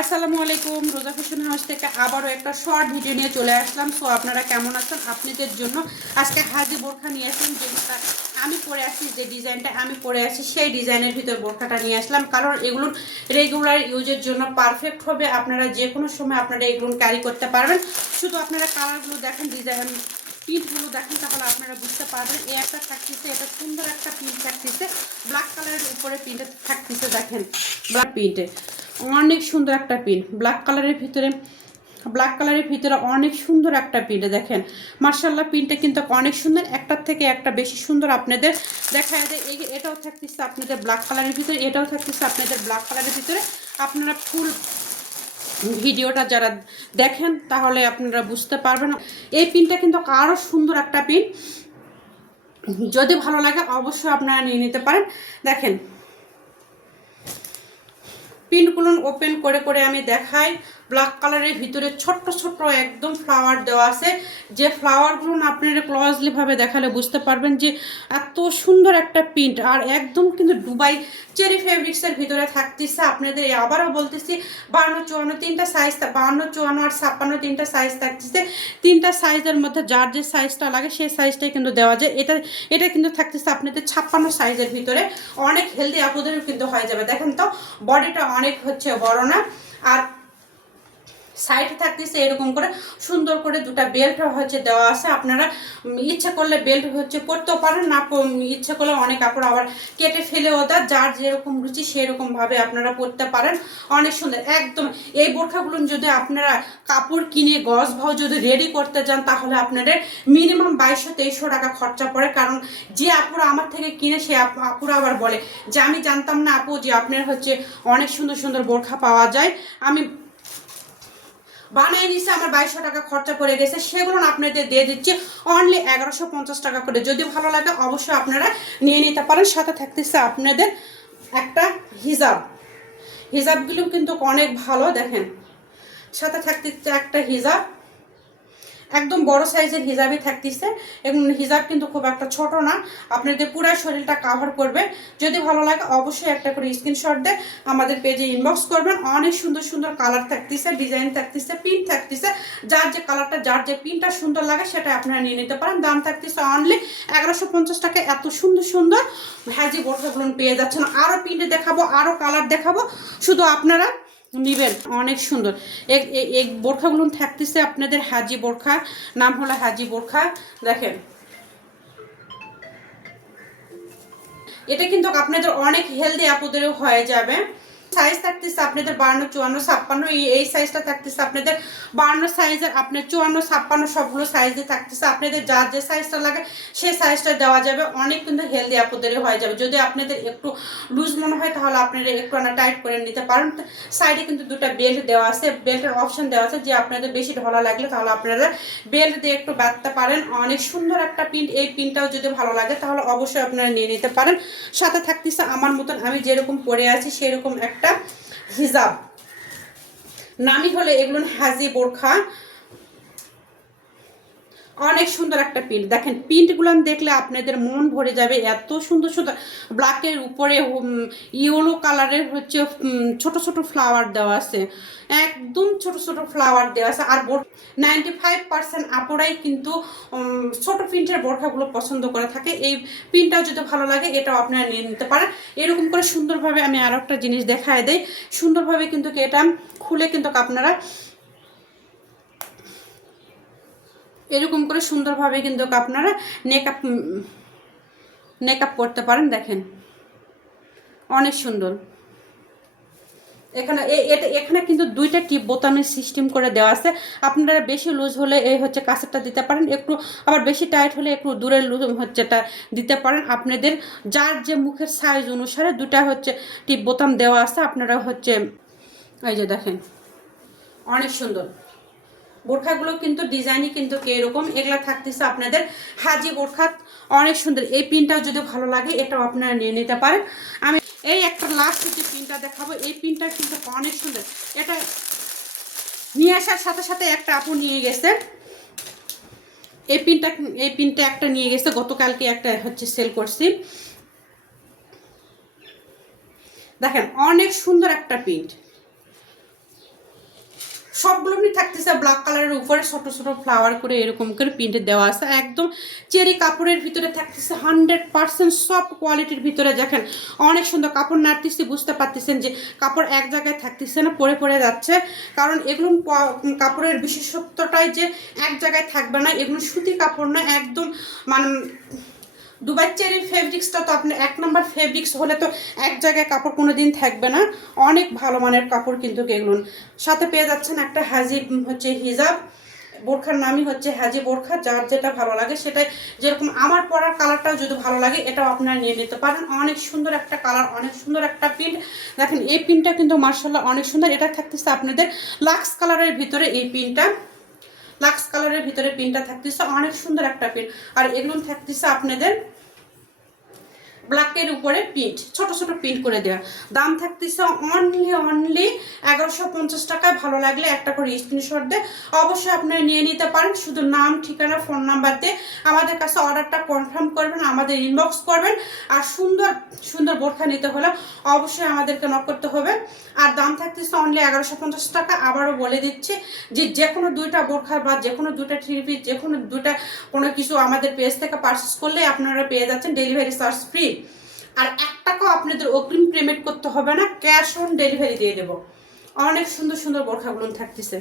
আসসালামু আলাইকুম। রোজা ফ্যাশন হাউস থেকে আবারও একটা শর্ট ভিডিও নিয়ে চলে আসলাম। সো আপনারা কেমন আছেন? আপনাদের জন্য আজকে হাজি বোরখা নিয়ে আসলাম, যেটা আমি পরে আসি, যে ডিজাইনটা আমি পরে আসি সেই ডিজাইনের ভিতর বোরখাটা নিয়ে আসলাম, কারণ এগুলো রেগুলার ইউজের জন্য পারফেক্ট হবে। আপনারা যে কোনো সময় আপনারা এগুলো ক্যারি করতে পারবেন। শুধু আপনারা কালারগুলো দেখেন, ডিজাইন প্রিন্টগুলো দেখেন, তাহলে আপনারা বুঝতে পারবেন। এই একটা থাকতেছে, এটা সুন্দর একটা প্রিন্ট থাকতেছে, ব্ল্যাক কালারের উপরে প্রিন্টে থাকতেছে। দেখেন ব্ল্যাক প্রিন্টে অনেক সুন্দর একটা প্রিন্ট, ব্ল্যাক কালারের ভিতরে অনেক সুন্দর একটা প্রিন্ট। দেখেন মার্শাল্লাহ, প্রিন্টটা কিন্তু অনেক সুন্দর, একটার থেকে একটা বেশি সুন্দর আপনাদের দেখা যায়। এটাও থাকতেছে আপনাদের ব্ল্যাক কালারের ভিতরে, এটাও থাকতেছে আপনাদের ব্ল্যাক কালারের ভিতরে। আপনারা ফুল ভিডিওটা যারা দেখেন তাহলে আপনারা বুঝতে পারবেন। এই পিনটা কিন্তু আরও সুন্দর একটা পিন, যদি ভালো লাগে অবশ্যই আপনারা নিয়ে নিতে পারেন। দেখেন পিনগুলো ওপেন করে করে আমি দেখাই। ব্ল্যাক কালারের ভিতরে ছোট্ট ছোট্ট একদম ফ্লাওয়ার দেওয়া আছে, যে ফ্লাওয়ারগুলো আপনারা ক্লোজলি ভাবে দেখালে বুঝতে পারবেন যে এত সুন্দর একটা প্রিন্ট। আর একদম কিন্তু দুবাই চেরি ফেব্রিক্সের ভিতরে থাকতেছে। আপনাদের আবারও বলতেছি 52, 54 তিনটা সাইজ, 52, 54 আর 56 তিনটা সাইজ থাকতেছে। তিনটা সাইজের মধ্যে যার যে সাইজটা লাগে সেই সাইজটাই কিন্তু দেওয়া যায়। এটা কিন্তু থাকতেছে আপনাদের 56 সাইজের ভিতরে। অনেক হেলদি আপুদেরও কিন্তু হয়ে যাবে। দেখেন তো বডিটা অনেক বড় না, আর সাইডে থাকতেছে এরকম করে সুন্দর করে দুটা বেল্ট দেওয়া আছে। আপনারা ইচ্ছে করলে বেল্ট পরতেও পারেন, না ইচ্ছে করলে অনেক কাপড় আবার কেটে ফেলেও দেয়। যার যেরকম রুচি সেরকম ভাবে আপনারা পরতে পারেন। অনেক সুন্দর একদম। এই বোরখাগুলো যদি আপনারা কাপড় কিনে গজ ভাও যদি রেডি করতে যান, তাহলে আপনাদের মিনিমাম 2200-2300 টাকা খরচা পড়ে। কারণ যে আপুরা আমার থেকে কিনে সে আপুরা আবার বলে যে আমি জানতাম না আপু যে আপনার অনেক সুন্দর সুন্দর বোরখা পাওয়া যায়, আমি বানিয়ে নিচ্ছে, আমার 2200 টাকা খরচা পড়ে গেছে। সেগুলো আপনাদের দিয়ে দিচ্ছি অনলি 1150 টাকা করে। যদি ভালো লাগে অবশ্যই আপনারা নিয়ে নিতে পারেন। সাথে থাকতেছে আপনাদের একটা হিজাবগুলো কিন্তু অনেক ভালো। দেখেন সাথে থাকতেছে একটা হিজাব, একদম বড় সাইজের হিজাবই থাকতেছে। এবং হিজাব কিন্তু খুব একটা ছোট না, আপনাদের পুরো শরীরটা কাভার করবে। যদি ভালো লাগে অবশ্যই একটা করে স্ক্রিনশট দিয়ে আমাদের পেজে ইনবক্স করবেন। অনেক সুন্দর সুন্দর কালার থাকতেছে, ডিজাইন থাকতেছে, প্রিন্ট থাকতেছে। যার যে কালারটা, যার যে প্রিন্টটা সুন্দর লাগে সেটা আপনারা নিয়ে নিতে পারেন। দাম থাকতেছে অনলি 1150 টাকা। এত সুন্দর সুন্দর হাজি বোরখাগুলো পেয়ে যাচ্ছেন। আরও প্রিন্টে দেখাবো, আরও কালার দেখাবো, শুধু আপনারা নিবেন। অনেক সুন্দর এই বোরখাগুলো থাকতেছে আপনাদের হাজি বোরখা, নাম হলো হাজি বোরখা। দেখেন এটা কিন্তু আপনাদের অনেক হেলদি আপুদেরও হয়ে যাবে। সাইজ থাকতেছে আপনাদের 52, 54, 56। এই সাইজটা থাকতেছে আপনাদের 52 সাইজের, আপনার 54, 56 সবগুলো সাইজে থাকতেছে। আপনাদের যার যে সাইজটা লাগে সেই সাইজটা দেওয়া যাবে। অনেক কিন্তু হেলদি আপুদেরও হয়ে যাবে। যদি আপনাদের একটু লুজ মনে হয় তাহলে আপনারা একটু টাইট করে নিতে পারেন। সাইডে কিন্তু দুটো বেল্ট দেওয়া আছে, বেল্টের অপশন দেওয়া আছে, যে আপনাদের বেশি ঢলা লাগলে তাহলে আপনারা বেল্ট দিয়ে একটু বাঁধতে পারেন। অনেক সুন্দর একটা প্রিন্ট। এই প্রিন্টটাও যদি ভালো লাগে তাহলে অবশ্যই আপনারা নিয়ে নিতে পারেন। সাথে থাকতেছে আমার মতন আমি যেরকম পরে আছি সেরকম একটা হিজাব, নামই হলো এগুলো হাজি বোরখা। অনেক সুন্দর একটা প্রিন্ট। দেখেন প্রিন্টগুলো দেখলে আপনাদের মন ভরে যাবে। এত সুন্দর সুন্দর ব্ল্যাকের উপরে ইয়েলো কালারের ছোট ছোট ফ্লাওয়ার দেওয়া আছে, একদম ছোট ছোট ফ্লাওয়ার দেওয়া আছে। আর 95% আপুরাই কিন্তু ছোট প্রিন্টের বোরখাগুলো পছন্দ করে থাকে। এই প্রিন্টটাও যদি ভালো লাগে এটাও আপনারা নিয়ে নিতে পারেন। এরকম করে সুন্দরভাবে আমি আরও একটা জিনিস দেখায় দেই। সুন্দরভাবে কিন্তু এটা খুলে কিন্তু আপনারা এরকম করে সুন্দরভাবে কিন্তু আপনারা মেকআপ করতে পারেন। দেখেন অনেক সুন্দর। এখানে কিন্তু দুইটা টিপ বোতামের সিস্টেম করে দেওয়া আছে। আপনারা বেশি লুজ হলে এই কাছেরটা দিতে পারেন, একটু আবার বেশি টাইট হলে একটু দূরের লুজ দিতে পারেন। আপনাদের যার যে মুখের সাইজ অনুসারে দুটা টিপ বোতাম দেওয়া আছে। আপনারা এই যে দেখেন অনেক সুন্দর বোরখাগুলো কিন্তু ডিজাইনই কিন্তু এরকম। এগুলা থাকতেছে আপনাদের হাজি বোরখা, অনেক সুন্দর। এই পিনটাও যদি ভালো লাগে এটাও আপনারা নিয়ে নিতে পারেন। আমি এই একটা লাস্ট যে পিনটা দেখাবো, এই পিনটা কিন্তু অনেক সুন্দর। এটা নিয়ে আসার সাথে সাথে একটা আপু নিয়ে গেছে এই পিনটা একটা নিয়ে গেছে, গতকালকে একটা সেল করছি। দেখেন অনেক সুন্দর একটা প্রিন্ট, সবগুলো থাকতেছে ব্ল্যাক কালারের উপরে ছোট ছোট ফ্লাওয়ার করে এরকম করে প্রিন্ট দেওয়া আছে, একদম চেরি কাপড়ের ভিতরে থাকতেছে 100% সফট কোয়ালিটির ভিতরে। দেখেন অনেক সুন্দর কাপড় নাড়তেছি, বুঝতে পারতেছেন যে কাপড় এক জায়গায় থাকতেছে না, পরে পরে যাচ্ছে। কারণ এগুলো কাপড়ের বিশেষত্বটাই যে এক জায়গায় থাকবে না, এগুলো সুতি কাপড় না, একদম মানে দুবাই চেরি ফেব্রিক্সটা তো আপনি 1 নম্বর ফেব্রিক্স হলে তো এক জায়গায় কাপড় কোনো দিন থাকবে না, অনেক ভালো মানের কাপড় কিন্তু এগুলো। সাথে পেয়ে যাচ্ছেন একটা হাজি হচ্ছে হিজাব, বোরখার নামই হচ্ছে হাজি বোরখা, যার যেটা ভালো লাগে সেটাই। যেরকম আমার পরার কালারটাও যদি ভালো লাগে এটাও আপনারা নিয়ে নিতে পারেন। অনেক সুন্দর একটা কালার, অনেক সুন্দর একটা প্রিন্ট। দেখেন এই প্রিন্টটা কিন্তু মার্শাল্লাহ অনেক সুন্দর। এটা থাকতেছে আপনাদের লাক্স কালারের ভিতরে, এই প্রিন্টটা লাক্স কালারের ভিতরে প্রিন্টটা থাকতেছে, অনেক সুন্দর একটা প্রিন্ট। আর এগুলো থাকতেছে আপনাদের ব্ল্যাকের উপরে প্রিন্ট, ছোট ছোট প্রিন্ট করে দেওয়া। দাম থাকতেছে অনলি 1150 টাকায়। ভালো লাগলে একটা করে স্ক্রিনশট দিয়ে অবশ্যই আপনারা নিয়ে নিতে পারেন। শুধু নাম, ঠিকানা, ফোন নাম্বার দিয়ে আমাদের কাছে অর্ডারটা কনফার্ম করবেন, আমাদের ইনবক্স করবেন। আর সুন্দর সুন্দর বোরখা নিতে হলে অবশ্যই আমাদেরকে নক করতে হবে। আর দাম থাকতেছে অনলি 1150 টাকা। আবারও বলে দিচ্ছি যে যে কোনো দুইটা বোরখা বা যে কোনো দুইটা থ্রি পিস, যে কোনো দুইটা কোনো কিছু আমাদের পেজ থেকে পারচেস করলে আপনারা পেয়ে যাচ্ছেন ডেলিভারি চার্জ ফ্রি। আর 1 টাকাও আপনাদের অগ্রিম পেমেন্ট করতে হবে না, ক্যাশ অন ডেলিভারি দিয়ে দেবো। অনেক সুন্দর সুন্দর বোরখাগুলো থাকতেছে।